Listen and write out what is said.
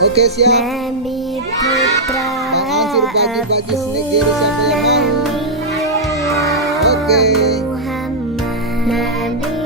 Oke, siap. Nabi putra Ansur bagi-bagi sendiri siapa yang mau? Oke. Muhammad Nabi